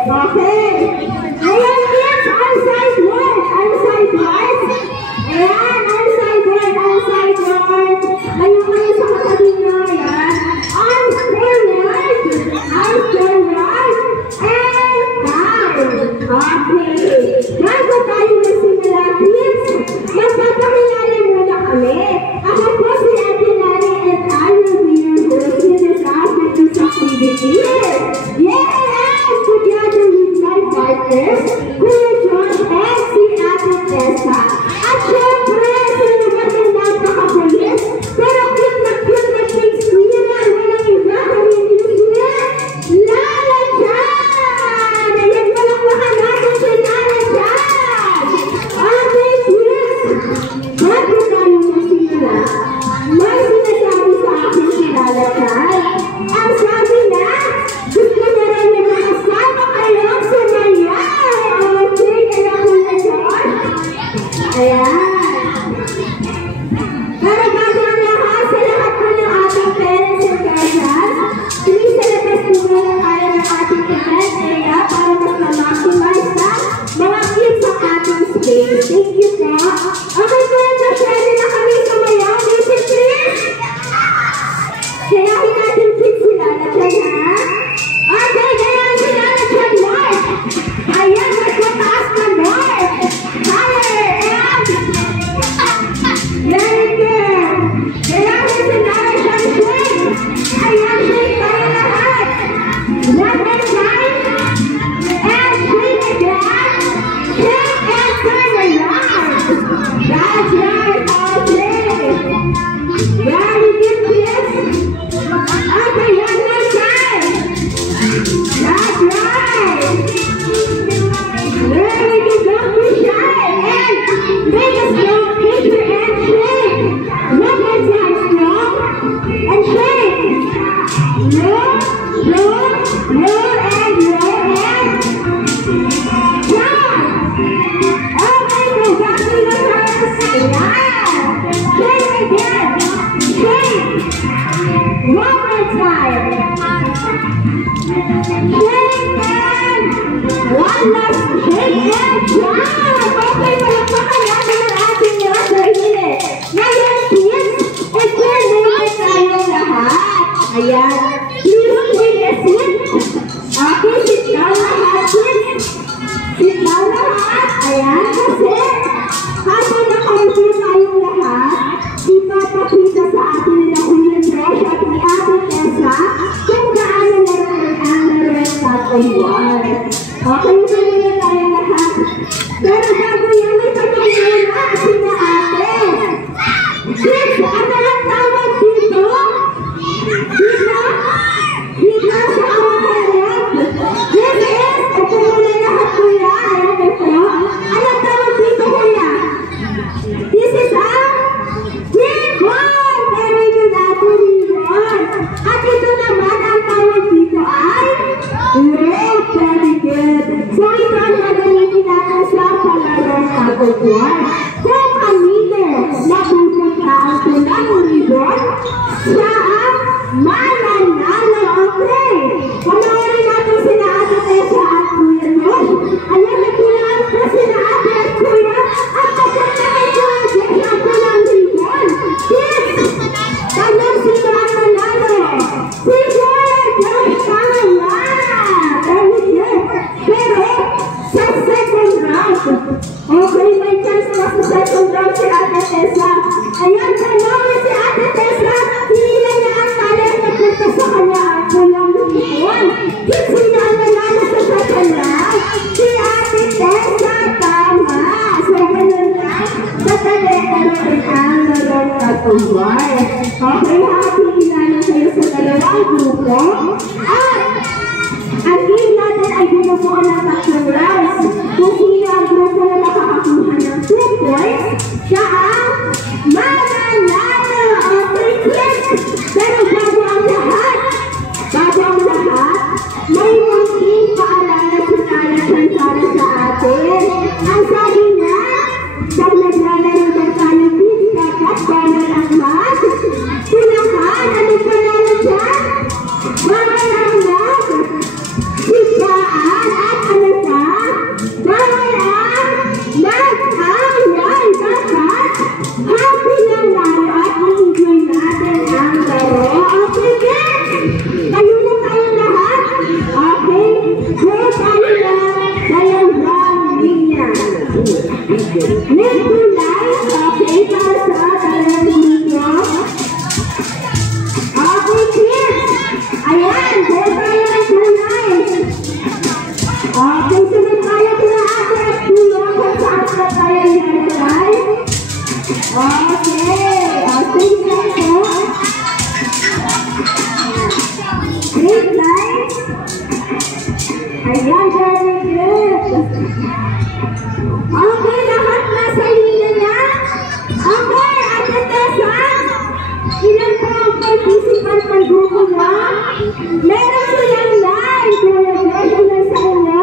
Okay. Ayan, kids, outside word. Outside word. Ayan, outside word, outside word. Ayun kayo sa katabi nyo, ayan. Outside word. Outside word. And down. Okay. Bago tayo magsimula, kids, magpapakilala muna kami. Ako po si Ate Lani and I will be your host in this afternoon's activity. Yes! Together with my partners, Kuya John and si Ate Tessa. At syempre, sino ba itong napakakulit? Pero cute na things niya. Walang iba kami niya. Lala Chan! Ayan pa lang baka natin si Lala Chan! Okay, kids! Bago tayo magsimula, may sinasabi sa akin si Lala Chan. Ang sabi na, gusto na rin na makasama kayo sa maya. Okay, kaya Kuya John? Ayan. Pero bago ang lahat, sa lahat po ng ating parents and guardians, please celebrate po muna tayo ng ating event area para mas ma-maximize na mga kids ang ating space. Thank you po. Okay po, ready na kami sa maya. Music please. Kayahin natin kids sila na dyan, ha? Okay, kayahin sila na dyan, Lord. Ayan, magpataas na, Lord. Higher, and very good. Kayahin sila na dyan, shake. Ayan, shake tayo lahat. One more time. And shake again. Shake and turn around. That's right, okay. Very good, kids. Okay, one more time. That's right. Very good, don't be shy. And make a strong picture and shake. One more time, strong. And shake. Roll, roll, roll, and roll, and down. Okay, go back to the first. Yeah. Shake again. Shake. One more time. Shake and one last shake and jump. Okay, palakpakan natin ang ating mga sarili. Ngayon, kids, i-turn over tayo lahat. Ayan. Please take a seat. Okay, sit down lahat, kids. Sit down lahat. Ayan, kasi habang nakaupo tayong lahat, ipapakita sa atin na Kuya Josh at ni Ate Tessa kung gaano naroon ang naroon sa tuwan. Okay, muna tayo lahat. Pero bago yan, may pagkakita sina ate. Kids, ano ang tawag dito? Dito? Dito sa awang This is, ito muna lahat kuya. Ayan ito. Anong tawag dito kuya? This is a ribbon! Very good, ate, ribbon. At ito naman, ang tawag dito ay rope. Very good. So ito ang gagamitin natin sa palarong pagkukuhan. Kung kanino napupunta ang tulang ribbon, siya ang mananalo. Okay. Panoorin natin sila Ate Tessa at Kuya Josh. Ayan, nagtulaan po sila Ate at Kuya. At papunta kay Kuya Josh ang tulang ribbon. Kids, tanong sino ang manalo? Si Kuya Josh tama. Very good. Pero sa second round, okay, may chance na sa second round si Ate Tessa. Ayan, tanongin si Ate Tessa. Hindi na niya ang kaya na punta sa kanya ang tulang ribbon. Kids, sino ang nanalo sa second round? Si Ate Tessa tama. So, ganun lang. Sa talekaro rin ang narong katuwar. Okay, happy kilala kayo sa dalawang grupo. At ang game natin ay binubuo ng tatlong rounds. Kung sino ang grupo na nakakakuha ng 2 points, siya ang mananalo. Okay, kids? Pero bago ang lahat, may munting paalala sa talasan para sa atin. Ang sabi na, pag naglalaro na tayo, kids, dapat bawal ang mat. Tulakan, ano panalo dyan? Bawal ang mat. Sigaan at Okay, sunod tayo kina ate at kuya kung saan na tayo i-try. Okay, straight line po. Straight line. Ayan, very good. Okay, lahat nasa linya niya. Okay, Ate Tessa, ilan po ang participant ng grupo niya? Meron silang 9. Kuya Josh, ilan sa inyo?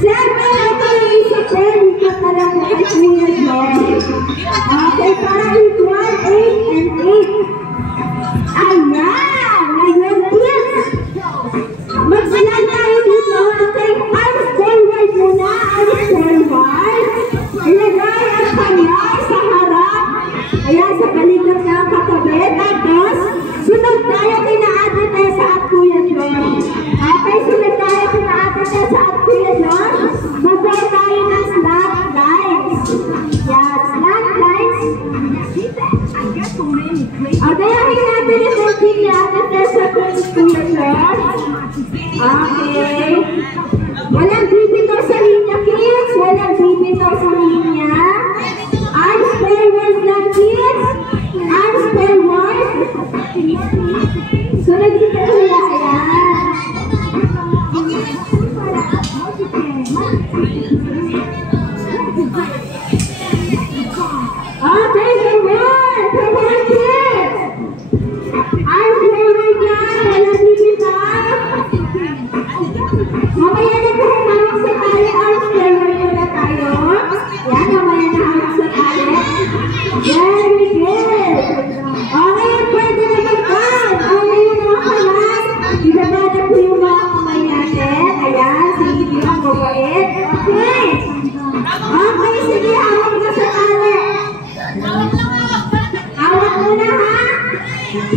7. Ito yung isa po, lipat na lang po kay Kuya Josh. Okay, para equal 8 and 8. Ayan! Ngayon, kids! Magsilan tayo dito. Okay, arms forward muna. Arms forward. Ilagay ang kamay sa harap. Ayan, sa balikat ng katabi. Tapos, sunod tayo kina Ate Tessa at Kuya Josh. Okay, sunod tayo kina Ate Tessa at Kuya Josh. Before tayo ng slant lines. Yan, slant lines. Agayahin natin yung routine ni Ate Tessa at Kuya Josh. Okay. Walang bibitaw sa linya, kids. Walang bibitaw sa linya. Arms forward lang, kids. Arms forward. Sunod dito kuya. Ayan. Okay, forward. Forward, kids. Arms forward lang. Walang bibitaw. Mamaya na po hawak sa tali. Arms forward muna tayo. Yan, mamaya na hawak sa tali. Very good. Okay, pwede na mag-on. Okay, yung mga kamay. Ibaba na po yung mga kamay natin. Ayan, sige ang mabait. Okay. Okay, sige, hawak na sa tali. Hawak muna, ha?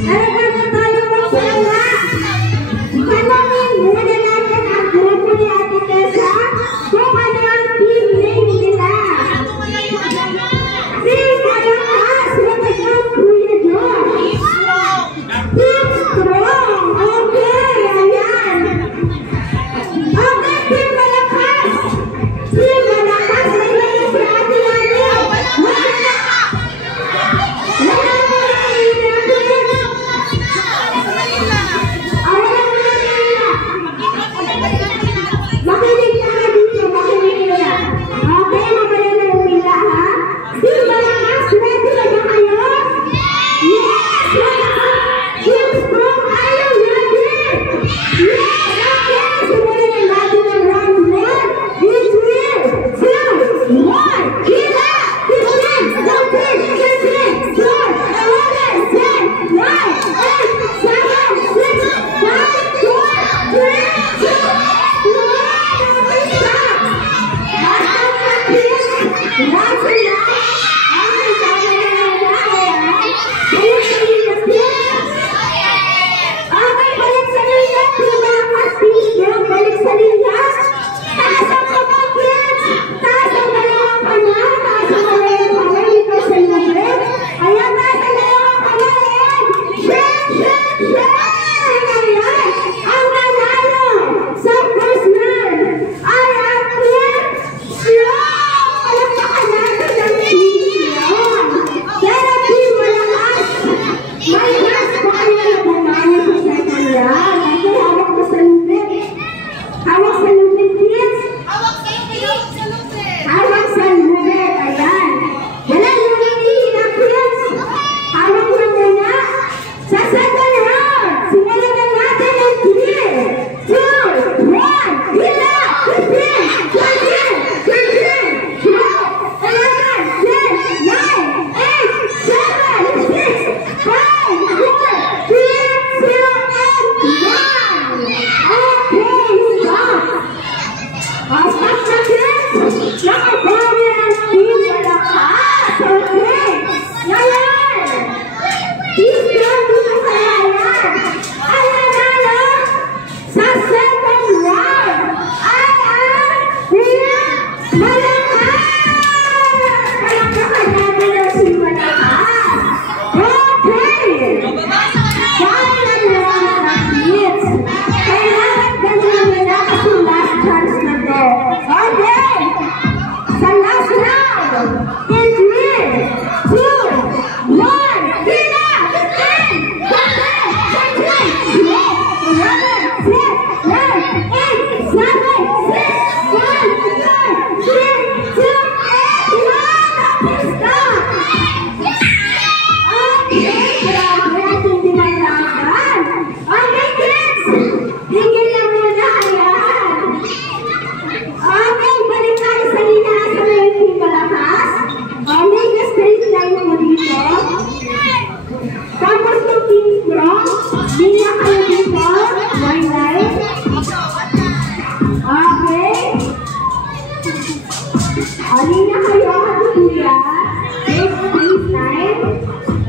Talaga na tayo magsala. Tanongin muna natin ang grupo ni Ate Tessa kung ano ang team name nila. Team Malakas, Matagal, Kuya Josh. Team Strong. Okay, ayan. Halina kayo, kuya. Please, line.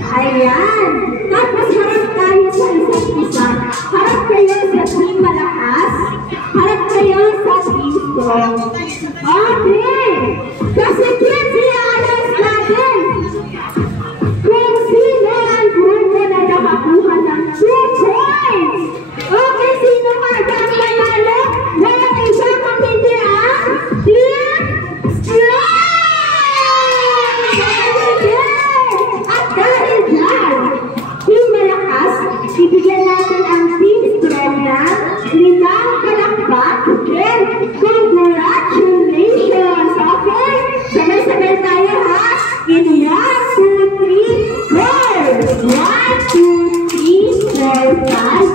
Ayan. Tapos harap tayo sa isa't isa. Harap kayo sa team malakas. Harap kayo sa team strong. Okay. Kasi kids, i-alas natin kung sino ang grupo na nakakuha ng 2 points. Okay, sino ang manalo? Walang isa kung hindi ang team strong. At dahil dyan, team malakas, ibigyan natin ang team strong na 5 palakpak. And congratulations! Okay? Sabay-sabay tayo ha? In 1, 2, 3, go! 1, 2, 3, 4, 5.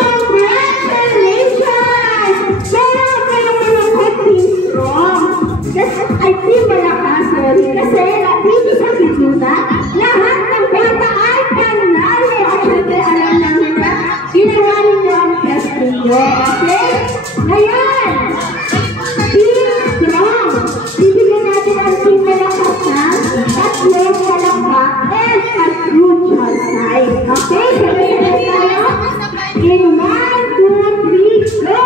Congratulations! Pero kayo mga team strong. Ay, team malakas, sorry. Kasi dito sa Kizuna, lahat ng bata ay panalo. At syempre, alam namin na ginawa ninyo ang best ninyo. Okay? Ngayon, team strong. Bibigyan natin ang team malakas na 3 palakpak and a crucial side. Okay? Sabay-sabay tayo. In 1, 2, 3, go!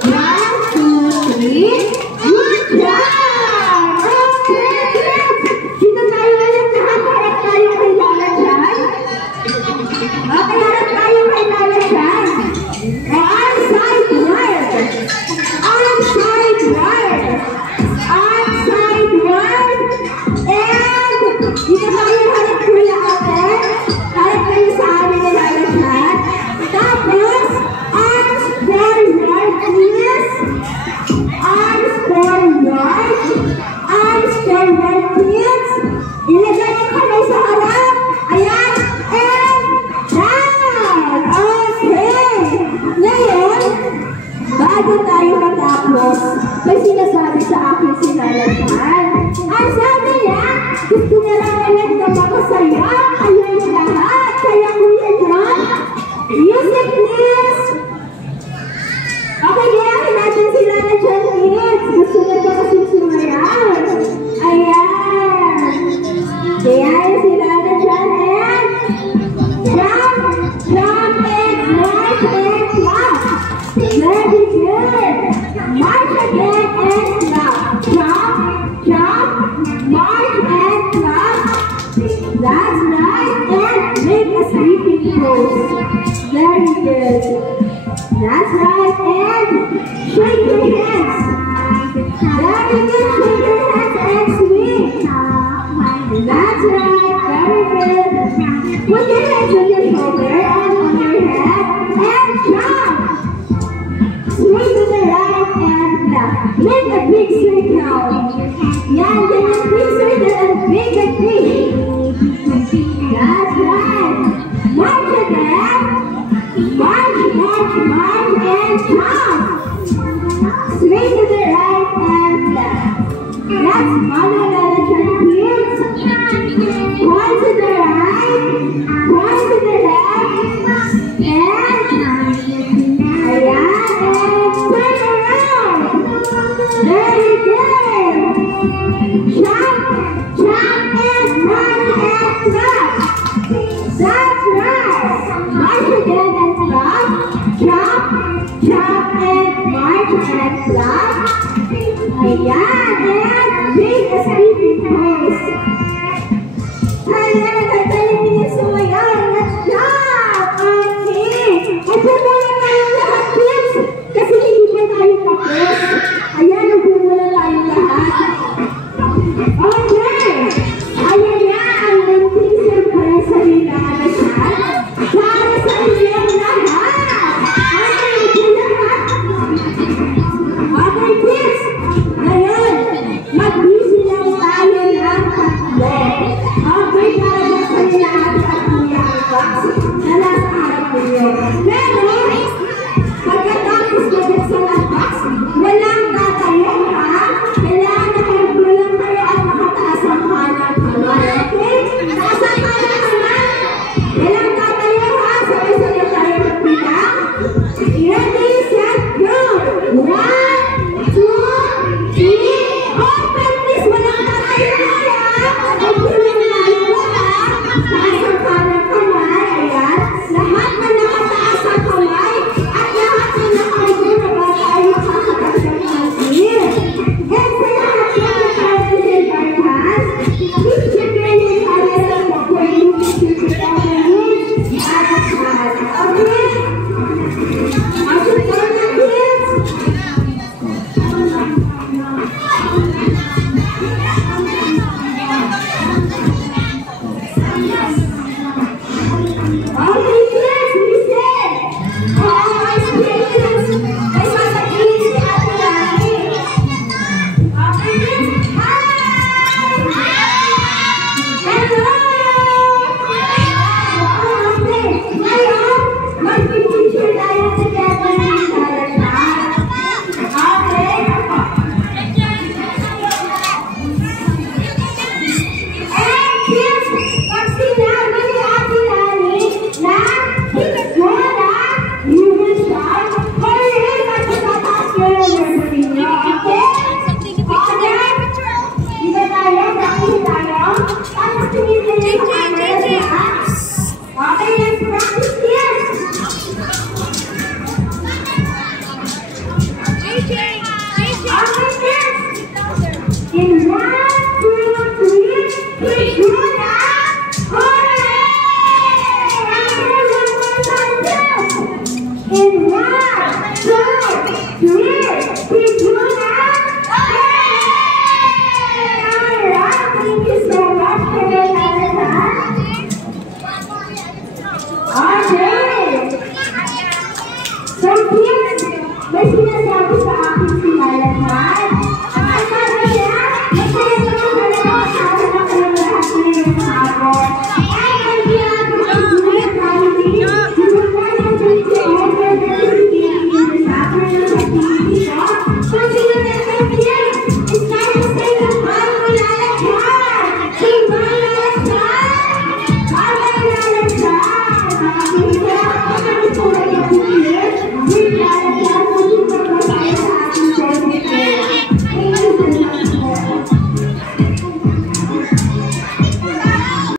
1, 2, 3. Good job! Okay, good! Dito tayo ulit lahat. Harap tayo kay Lala dyan. Okay, harap tayo kay Lala dyan. Onside wide. Onside wide. Onside wide. And dito tayo harap kuya ate. Harap kayo sa amin ni Lala dyan. Tapos, arms forward, please. Arms forward. Arms forward, please. Ilagay ang kamay sa harap. Ayan. And down. Okay. Ngayon, bago tayo matapos, may sinasabi sa akin si Lalasan. Ang sabi niya, gusto niya lang ulit na makasaya. Kayong lahat. Kaya Kuya John, music please. Okay, gayahin natin si Lalasan kids. Gusto niya pa kasi sumayaw. Ayan. Gayahin si Lalasan and jump, jump and march and clap. Very good. March again and clap. Jump, jump, march and clap. That's right. And make a sleeping pose. Very good. That's right. And shake your hands. Very good. Shake your hands and swing. That's right. Very good. Put your hands on your shoulder and on your head and jump. Swing to the right and left. Make a big circle. Yeah, get a big circle and make a big. That's right. March again. March, march, march and jump. Swing to the right and left. Let's follow Lalasan kids. Point to the right. Point to the left. And ayan, and turn around. Very good. Jump, jump and march and clap. That's right. March again and clap. Jump, jump and march and clap. Ayan, and make a sleeping pose. Ayan, nagtatayin niyo sumayaw. Let's jump. Okay. Ito muna tayo lahat, kids. Kasi hindi pa tayo tapos. Ayan, nagmumula tayo lahat. Okay. Ayan na ang munting surpresa ni Lalasan. Para sa inyong lahat. Okay, Wala